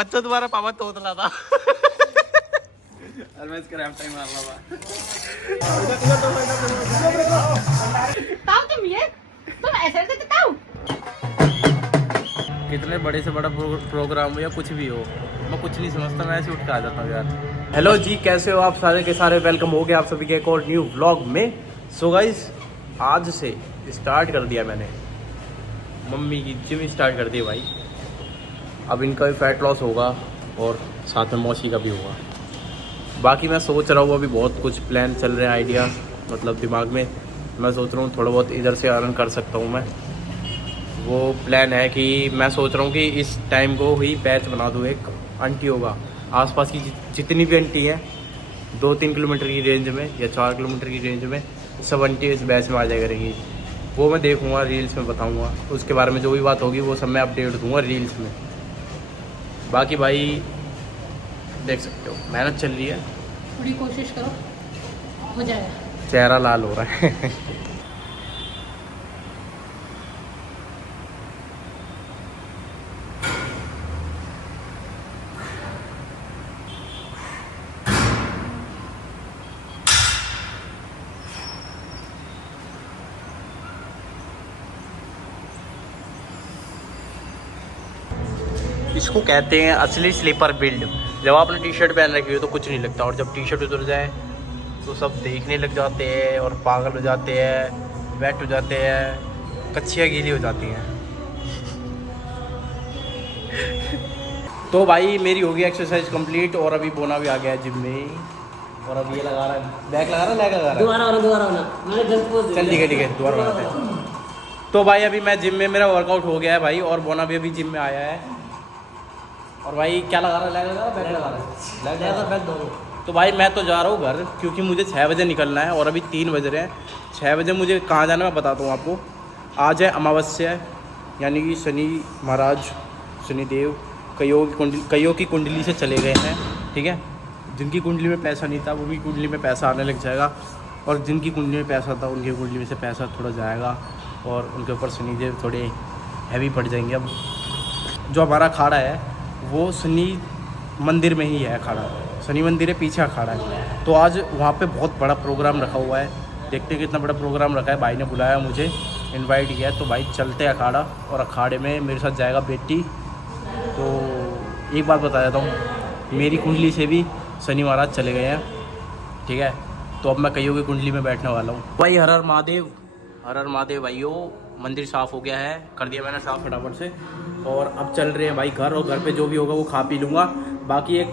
बच्चा तुम्हारा पापा तोतला था। और मैं इसका रैप टाइम मार रहा ताऊ तुम ये तुम ऐसे ऐसे ताऊ। कितने बड़े से बड़ा प्रोग्राम हो या कुछ भी हो, मैं कुछ नहीं समझता, मैं ऐसे उठ के आ जाता हूँ यार। हेलो जी, कैसे हो आप सारे के सारे? वेलकम हो गया आप सभी के एक और न्यू व्लॉग में। सो गाइस, आज से स्टार्ट कर दिया मैंने, मम्मी की जिम स्टार्ट कर दी भाई। अब इनका भी फैट लॉस होगा और साथ में मौसी का भी होगा। बाकी मैं सोच रहा हूँ, अभी बहुत कुछ प्लान चल रहे हैं, आइडिया मतलब दिमाग में। मैं सोच रहा हूँ थोड़ा बहुत इधर से अर्न कर सकता हूँ मैं। वो प्लान है कि मैं सोच रहा हूँ कि इस टाइम को ही बैच बना दूँ एक आंटी होगा। आसपास की जितनी भी आंटी हैं 2-3 किलोमीटर की रेंज में या 4 किलोमीटर की रेंज में, सब आंटी इस बैच में आ जाया करेंगी। वो मैं देखूँगा, रील्स में बताऊँगा, उसके बारे में जो भी बात होगी वो सब मैं अपडेट दूँगा रील्स में। बाकी भाई देख सकते हो मेहनत चल रही है, पूरी कोशिश करो, हो जाएगा। चेहरा लाल हो रहा है। इसको कहते हैं असली स्लीपर बिल्ड। जब आपने टी शर्ट पहन रखी हो तो कुछ नहीं लगता, और जब टी शर्ट उतर जाए तो सब देखने लग जाते हैं और पागल हो जाते हैं, वेट हो जाते हैं, कच्चियाँ गीली हो जाती हैं। तो भाई मेरी होगी एक्सरसाइज कंप्लीट, और अभी बोना भी आ गया है जिम में, और अब ये लगा रहा है, बैक लगा रहा है, लैग लगा रहा है। चल ठीक है दोबारा बनाते हैं। तो भाई अभी मैं जिम में, मेरा वर्कआउट हो गया है भाई, और बोना भी अभी जिम में आया है। और भाई क्या लगा रहा है, लैग लगा रहा है, बैक लगा रहा है, लैग लगा रहा है। तो भाई मैं तो जा रहा हूँ घर, क्योंकि मुझे 6 बजे निकलना है और अभी 3 बज रहे हैं। 6 बजे मुझे कहाँ जाना मैं बताता हूँ आपको। आज है अमावस्या, यानी कि शनि महाराज, शनिदेव कईयों की कुंडली से चले गए हैं, ठीक है। जिनकी कुंडली में पैसा नहीं था वो भी कुंडली में पैसा आने लग जाएगा, और जिनकी कुंडली में पैसा था उनकी कुंडली में से पैसा थोड़ा जाएगा, और उनके ऊपर शनिदेव थोड़े हैवी पड़ जाएंगे। अब जो हमारा अखाड़ा है वो शनि मंदिर में ही है, अखाड़ा शनि मंदिर है, पीछे अखाड़ा है। तो आज वहाँ पे बहुत बड़ा प्रोग्राम रखा हुआ है, देखते हैं कितना बड़ा प्रोग्राम रखा है। भाई ने बुलाया मुझे, इनवाइट किया है, तो भाई चलते हैं अखाड़ा, और अखाड़े में मेरे साथ जाएगा बेटी। तो एक बात बता देता हूँ, मेरी कुंडली से भी शनि महाराज चले गए हैं, ठीक है। तो अब मैं कईयों की कुंडली में बैठने वाला हूँ भाई। हर हर महादेव, हर हर महादेव भाइयों। मंदिर साफ़ हो गया है, कर दिया मैंने साफ़ फटाफट से, और अब चल रहे हैं भाई घर, और घर पे जो भी होगा वो खा पी लूँगा। बाकी एक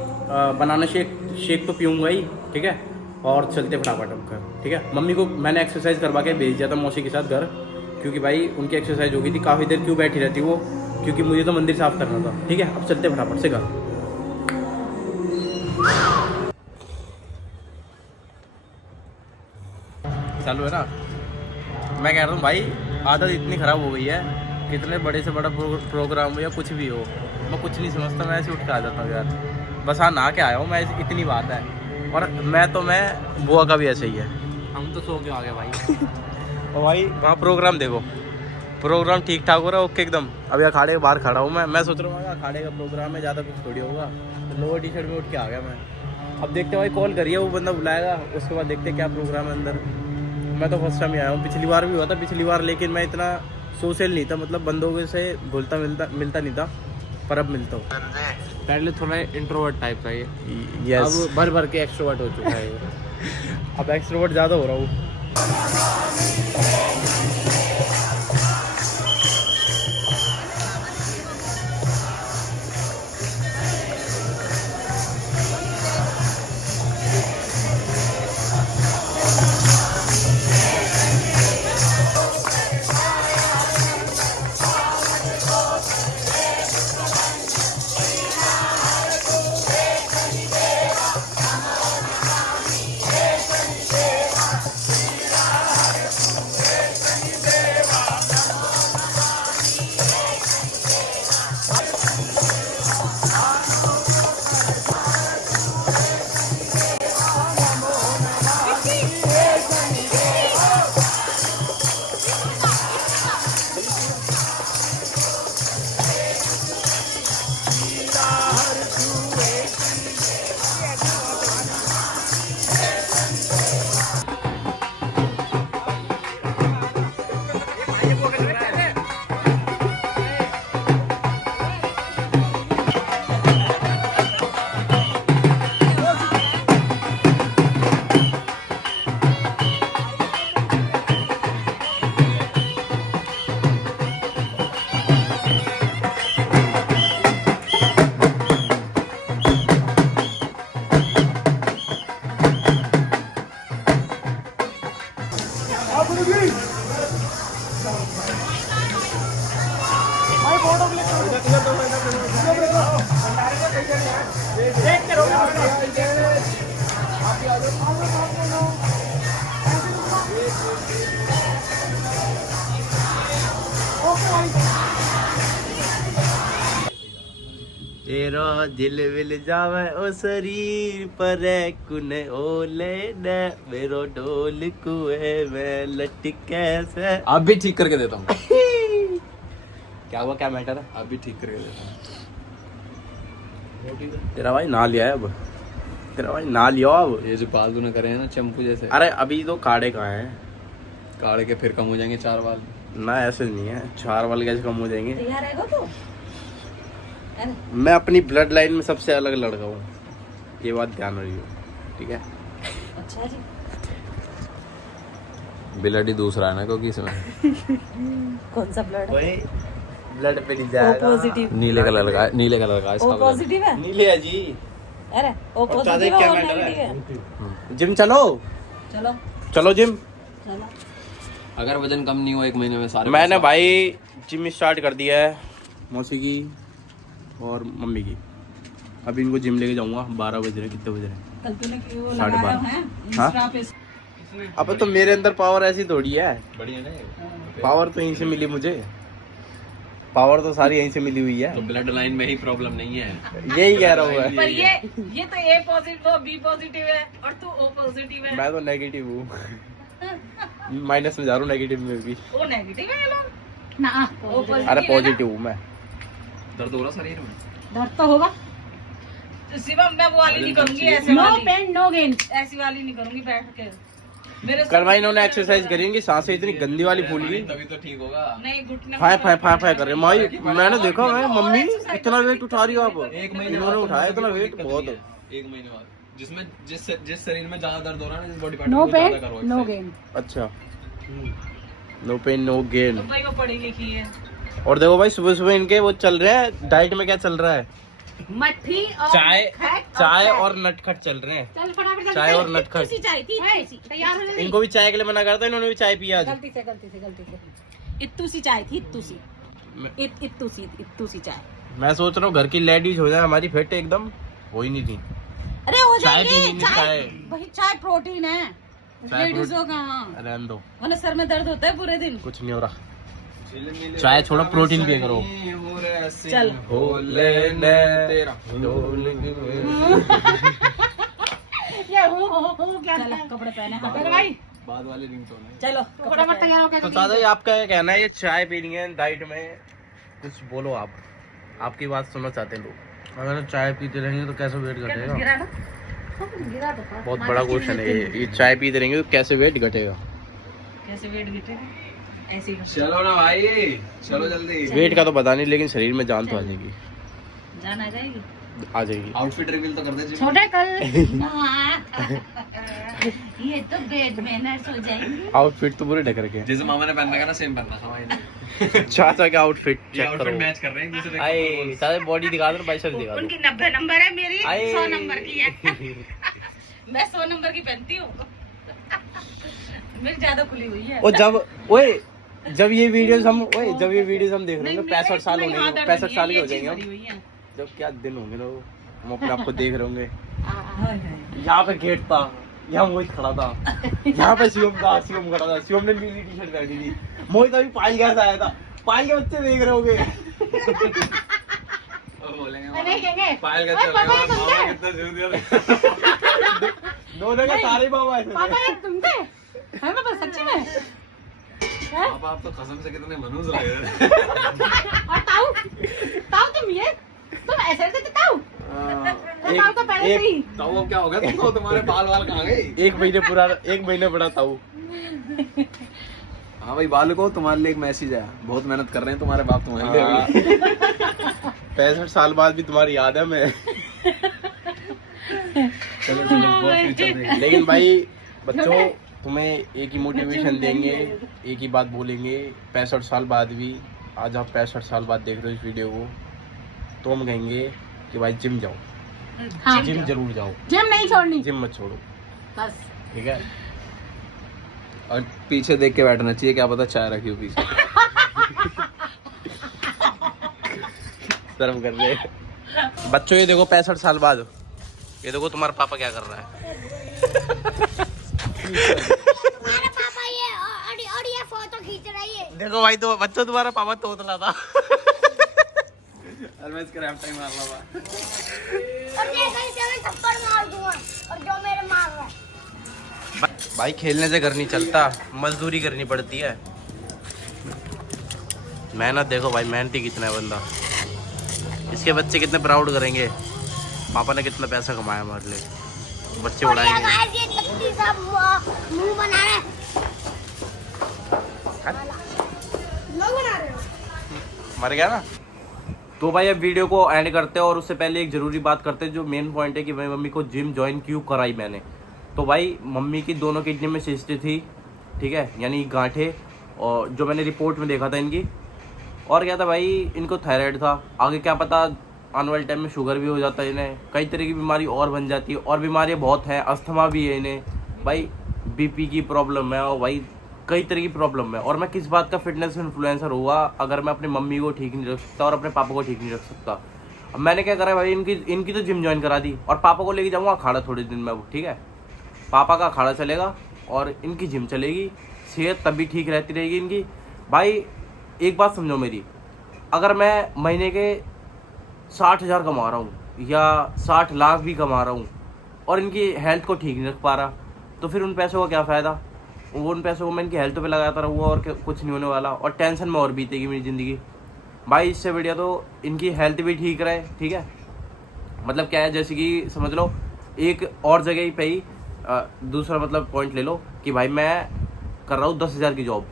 बनाना शेक तो पीऊँगा ही, ठीक है। और चलते फटाफट अब घर, ठीक है। मम्मी को मैंने एक्सरसाइज करवा के भेज दिया था मौसी के साथ घर, क्योंकि भाई उनकी एक्सरसाइज हो गई थी। काफ़ी देर क्यों बैठी रहती वो, क्योंकि मुझे तो मंदिर साफ़ करना था, ठीक है। अब चलते फटाफट से घर। चालू है ना। मैं कह रहा हूँ भाई, आदत इतनी ख़राब हो गई है, कितने बड़े से बड़ा प्रोग्राम हो या कुछ भी हो, मैं कुछ नहीं समझता, मैं ऐसे उठ के आ जाता हूँ यार। बस हाँ नहा के आया हूँ मैं, इतनी बात है। और मैं बुआ का भी ऐसे ही है, हम तो सो के आ गए भाई। और भाई वहाँ प्रोग्राम देखो, प्रोग्राम ठीक ठाक हो रहा है, ओके एकदम। अभी अखाड़े के बाहर खड़ा हूँ मैं सोच रहा हूँ अखाड़े का प्रोग्राम है, ज़्यादा कुछ थोड़ी होगा। तो लोअर टी शर्ट में उठ के आ गया मैं। अब देखते भाई, कॉल करिए, वो बंदा बुलाएगा, उसके बाद देखते क्या प्रोग्राम है अंदर। मैं तो फर्स्ट टाइम ही आया हूँ, पिछली बार भी हुआ था पिछली बार, लेकिन मैं इतना सोशल नहीं था, मतलब बंदों से घुलता मिलता नहीं था, पर अब मिलता हूँ। पहले थोड़ा इंट्रोवर्ट टाइप था ये, यस। अब भर भर के एक्सट्रोवर्ट हो चुका है ये। अब एक्सट्रोवर्ट ज़्यादा हो रहा हूँ। तेरा दिल विल जावे ओ शरीर पर कुने ओले ने मेरो ढोल कुए में लटके से। आप भी ठीक करके देता हूँ। क्या हुआ, क्या मैटर है? आप भी ठीक करके देता हूँ। तेरा भाई ना लिया है अब, तेरा भाई ना लिया अब। ये जो बाल तूने करे हैं ना चंपू जैसे, अरे अभी तो काड़े कहाँ हैं? काट के फिर कम हो जाएंगे 4 बाल। ना ऐसे नहीं है, 4 वाले कैसे कम हो जाएंगे? तैयार है तो मैं अपनी ब्लड लाइन में सबसे अलग लड़का हूँ, ये बात ध्यान रखियो, ठीक है? अच्छा जी। ब्लड ही दूसरा है ना क्योंकि इसमें कौन सा ब्लड है? वही ब्लड पे नहीं जाएगा। पॉजिटिव। नीले कलर का है, नीले कलर का है ओ इसका blood। पॉजिटिव है। नीले है जी। अरे ओ और ज्यादा पॉजिटिव है क्या और मैटर नेगेटिव है। जिम चलो, चलो चलो जिम। चलो। अगर वजन कम नहीं हो 1 महीने में सारे मैंने भाई जिम स्टार्ट कर दिया है, मौसी की और मम्मी की। अभी इनको जिम लेके जाऊंगा। 12 बज रहे, कितने बज रहे? कल तूने क्यों 12:30। लगाया है हाँ? इंस्टा पे? अब तो मेरे अंदर पावर ऐसी थोड़ी है, बढ़िया ना। पावर तो यहीं से मिली मुझे, पावर तो सारी यहीं से मिली हुई है। तो ब्लड लाइन में ही प्रॉब्लम नहीं है। यही कह रहा हूँ मैं। पर ये तो ए पॉजिटिव वो बी पॉजिटिव है और तू ओ पॉजिटिव है। मैं तो नेगेटिव हूँ, माइनस में जा रहा हूँ, नेगेटिव में भी। ओ नेगेटिव है ये लोग ना। O positive. अरे पॉजिटिव हूँ मैं। दर्द हो रहा शरीर में? डर तो होगा। शिवम मैं वो वाली नहीं करूंगी, ऐसे वाली। नो पेन नो गेन, ऐसी वाली नहीं करूंगी बैठ के। मेरे कल भाई इन्होंने एक्सरसाइज करेंगी, सांसें इतनी गंदी वाली फूल गई। तभी तो ठीक होगा। नहीं घुटने फाय फाय फाय फाय कर रहे माई। मैंने देखा है मम्मी इतना वेट उठा रही हो आप। 1 महीने इन्होंने उठाया इतना वेट बहुत। 1 महीने बाद जिसमें जिस शरीर में ज्यादा दर्द हो रहा है ना, जिस बॉडी पार्ट नो में ज्यादा पेन करो नो exercise। गेन। अच्छा, नो पेन नो गेन। तो भाई वो पढ़ी लिखी है। और देखो भाई सुबह सुबह इनके वो चल रहे हैं, डाइट में क्या चल रहा है? मट्ठी और चाय और नटखट चल रहे हैं। चल फटाफट चाय और नटखट। चाय थी तैयार हो गई। इनको भी चाय के लिए मना करता, इन्होंने भी चाय पिया आज। गलती से इत्तू सी चाय थी, इत्तू सी चाय। मैं सोच रहा हूँ घर की लेडीज हो जाए हमारी फिट एकदम, हो ही नहीं थी। अरे हो चाय जाएगी पीनी नहीं, चाय। भाई चाय प्रोटीन है, लेडीजों का। रहने दो, वरना सर में दर्द होता है पूरे दिन। कुछ नहीं हो रहा। चाय छोड़ो, प्रोटीन पिया करो। चल ये हो क्या कपड़े पहने हाथ भाई बाद वाले रिंगटोन है। चलो फटाफट तैयार हो तो दादा जी आपका क्या कहना है, ये चाय पीनी है डाइट में? कुछ बोलो आप, आपकी बात सुनना चाहते हैं लोग। अगर चाय पीते रहेंगे तो कैसे वेट घटेगा? गिरा तो बहुत बड़ा क्वेश्चन है ये चाय पीते रहेंगे तो कैसे वेट घटेगा? कैसे वेट घटेगा? ऐसे ही चलो ना भाई, चलो जल्दी। वेट का तो पता नहीं, लेकिन शरीर में जान तो आ जाएगी। जान आ जाएगी, आ जाएगी। आउटफिट रिवील तो कर दे जी। छोटे कल ये तो बेड मैनर्स हो जाएंगे। आउटफिट तो पूरे ढक रखे हैं। जैसे मामा ने पहन रखा ना सेम पहनना हमारे ने। चाचा का आउटफिट ये चेक आउटफिट करो। मैच कर रहे हैं जिसे आए चाचा बॉडी दिखा दो, बाइसेप्स दिखा दो। उनकी 90 नंबर है, मेरी आए। 100 नंबर की है। मैं 100 नंबर की पहनती हूँ। मेरी ज्यादा खुली हुई है। और जब ये वीडियोस हम देख रहे होंगे 65 साल होने 65 साल के हो जाएंगे हम, जब क्या दिन होंगे ना वो, हम अपने आप को देख रहे होंगे। यहाँ पे गेट था, यहाँ मोहित खड़ा था, यहाँ पे शिवम खड़ा था, शिवम ने नीली टी शर्ट पहनी थी, मोहित अभी पायल घर से आया था, पायल के बच्चे देख रहे होंगे। बोलेंगे पायल का चल रहा है, मामा कितना जोर दिया। दोनों के सारे बाबा ऐसे थे। सच्ची में आप तो कसम से कितने मनुष्य लग रहे हैं। और ताऊ तुम ऐसे थे ताऊ तो पहले से ही। तो वो क्या हो गया तुमको, तुम्हारे बाल कहाँ गए? 1 महीने पड़ा था वो। हाँ भाई बाल को तुम्हारे लिए एक मैसेज है, बहुत मेहनत कर रहे हैं तुम्हारे बाप तुम्हारे लिए। 65 साल बाद भी तुम्हारी याद है मैं। चलो बहुत फ्यूचर देख। लेकिन भाई बच्चों, तुम्हें एक ही मोटिवेशन देंगे, एक ही बात बोलेंगे। 65 साल बाद भी, आज आप 65 साल बाद देख रहे हो इस वीडियो को, तो हम कहेंगे कि भाई जिम जाओ। हाँ। जिम जरूर जाओ, जिम नहीं छोड़नी जिम मत छोड़ो, बस। ठीक है? और पीछे देख के बैठना चाहिए, क्या पता चाय रखी हो पीछे। शर्म कर रहे हैं बच्चों। ये देखो 65 साल बाद, ये देखो तुम्हारा पापा क्या कर रहा है। हमारा पापा ये और ये फोटो खींच रही है। देखो भाई, तो बच्चों तुम्हारा पापा तोतला था। और मैं इसका रैप टाइम मार रहा था। और देखो इसे मैं थप्पड़ मार दूंगा और जो मेरे मार रहा है। भाई खेलने से घर नहीं चलता, मजदूरी करनी पड़ती है। मेहनत देखो भाई, मेहनती कितना है बंदा। इसके बच्चे कितने प्राउड करेंगे, पापा ने कितना पैसा कमाया हमारे लिए, बच्चे उड़ाएंगे। मुंह बना रहे मर गया ना। तो भाई अब वीडियो को एंड करते हैं, और उससे पहले एक जरूरी बात करते हैं, जो मेन पॉइंट है कि भाई मम्मी को जिम ज्वाइन क्यों कराई मैंने। तो भाई मम्मी की दोनों किडनी में सिस्ट थी, ठीक है, यानी गांठें, और जो मैंने रिपोर्ट में देखा था इनकी। और क्या था भाई, इनको थायराइड था, आगे क्या पता आने वाले टाइम में शुगर भी हो जाता है इन्हें, कई तरह की बीमारी और बन जाती है, और बीमारियाँ बहुत हैं, अस्थमा भी है इन्हें भाई, बीपी की प्रॉब्लम है, और भाई कई तरह की प्रॉब्लम है। और मैं किस बात का फिटनेस इन्फ्लुएंसर हुआ अगर मैं अपनी मम्मी को ठीक नहीं रख सकता और अपने पापा को ठीक नहीं रख सकता। अब मैंने क्या करा भाई, इनकी तो जिम ज्वाइन करा दी, और पापा को लेके जाऊँगा अखाड़ा थोड़े दिन में, ठीक है, पापा का अखाड़ा चलेगा और इनकी जिम चलेगी, सेहत तब भी ठीक रहती रहेगी इनकी। भाई एक बात समझो मेरी, अगर मैं महीने के 60,000 कमा रहा हूँ या 60 लाख भी कमा रहा हूँ और इनकी हेल्थ को ठीक नहीं रख पा रहा, तो फिर उन पैसों का क्या फ़ायदा। वो उन पैसों को मैं इनकी हेल्थ पे लगाता रहूँगा और कुछ नहीं होने वाला, और टेंशन में और बीतेगी मेरी ज़िंदगी। भाई इससे बढ़िया तो इनकी हेल्थ भी ठीक रहे, ठीक है। मतलब क्या है, जैसे कि समझ लो एक और जगह पे ही दूसरा मतलब पॉइंट ले लो कि भाई मैं कर रहा हूँ 10,000 की जॉब,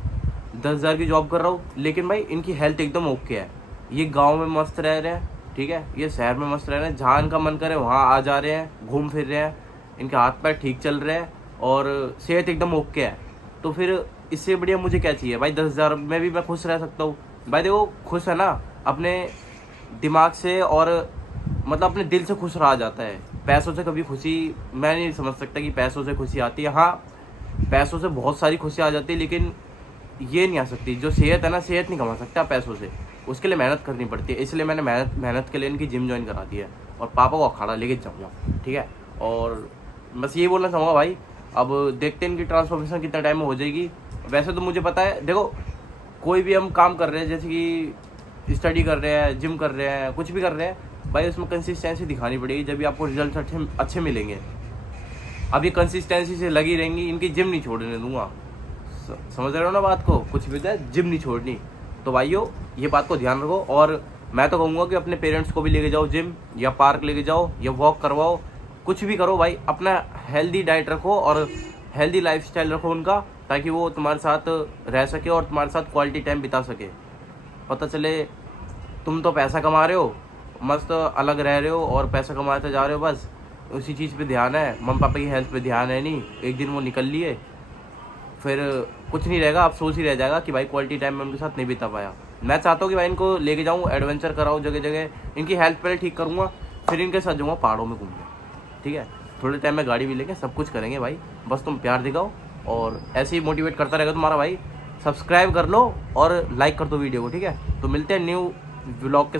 10,000 की जॉब कर रहा हूँ, लेकिन भाई इनकी हेल्थ एकदम ओके है, ये गांव में मस्त रह रहे हैं, ठीक है, ये शहर में मस्त रह रहे हैं, जहाँ इनका मन करे वहाँ आ जा रहे हैं, घूम फिर रहे हैं, इनके हाथ पैर ठीक चल रहे हैं और सेहत एकदम ओके है। तो फिर इससे बढ़िया मुझे क्या चाहिए भाई, 10,000 में भी मैं खुश रह सकता हूँ। भाई देखो खुश है ना, अपने दिमाग से और मतलब अपने दिल से खुश रहा जाता है, पैसों से कभी खुशी मैं नहीं समझ सकता कि पैसों से खुशी आती है। हाँ पैसों से बहुत सारी खुशी आ जाती है, लेकिन ये नहीं आ सकती जो सेहत है ना, सेहत नहीं कमा सकता पैसों से, उसके लिए मेहनत करनी पड़ती है। इसलिए मैंने मेहनत के लिए इनकी जिम ज्वाइन करा दी है, और पापा को अखाड़ा लेके जाऊँगा, ठीक है। और बस यही बोलना चाहूँगा भाई, अब देखते हैं इनकी ट्रांसफॉर्मेशन कितना टाइम में हो जाएगी। वैसे तो मुझे पता है, देखो कोई भी हम काम कर रहे हैं, जैसे कि स्टडी कर रहे हैं, जिम कर रहे हैं, कुछ भी कर रहे हैं भाई, उसमें कंसिस्टेंसी दिखानी पड़ेगी, जब भी आपको रिजल्ट अच्छे मिलेंगे। अब ये कंसिस्टेंसी से लगी रहेंगी, इनकी जिम नहीं छोड़ने दूंगा, समझ रहे हो ना बात को, कुछ भी है जिम नहीं छोड़नी। तो भाइयों ये बात को ध्यान रखो, और मैं तो कहूँगा कि अपने पेरेंट्स को भी लेके जाओ जिम, या पार्क लेके जाओ, या वॉक करवाओ, कुछ भी करो भाई, अपना हेल्दी डाइट रखो और हेल्दी लाइफस्टाइल रखो उनका, ताकि वो तुम्हारे साथ रह सके और तुम्हारे साथ क्वालिटी टाइम बिता सके। पता चले तुम तो पैसा कमा रहे हो, मस्त अलग रह रहे हो और पैसा कमाते जा रहे हो, बस उसी चीज़ पे ध्यान है, मम्मी पापा की हेल्थ पे ध्यान है नहीं, एक दिन वो निकल लिए फिर कुछ नहीं रहेगा, अफसोस ही रह जाएगा कि भाई क्वालिटी टाइम में उनके साथ नहीं बिता पाया। मैं चाहता हूँ कि भाई इनको लेके जाऊँ, एडवेंचर कराऊँ जगह जगह, इनकी हेल्थ पहले ठीक करूँगा, फिर इनके साथ जाऊँगा पहाड़ों में घूमने, ठीक है। थोड़े टाइम में गाड़ी भी लेंगे, सब कुछ करेंगे भाई, बस तुम प्यार दिखाओ, और ऐसे ही मोटिवेट करता रहेगा तुम्हारा भाई। सब्सक्राइब कर लो और लाइक कर दो वीडियो को, ठीक है। तो मिलते हैं न्यू व्लॉग के,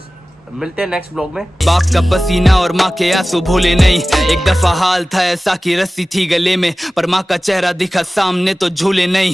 मिलते हैं नेक्स्ट ब्लॉग में। बाप का पसीना और माँ के आंसू भूले नहीं, एक दफा हाल था ऐसा कि रस्सी थी गले में, पर माँ का चेहरा दिखा सामने तो झूले नहीं।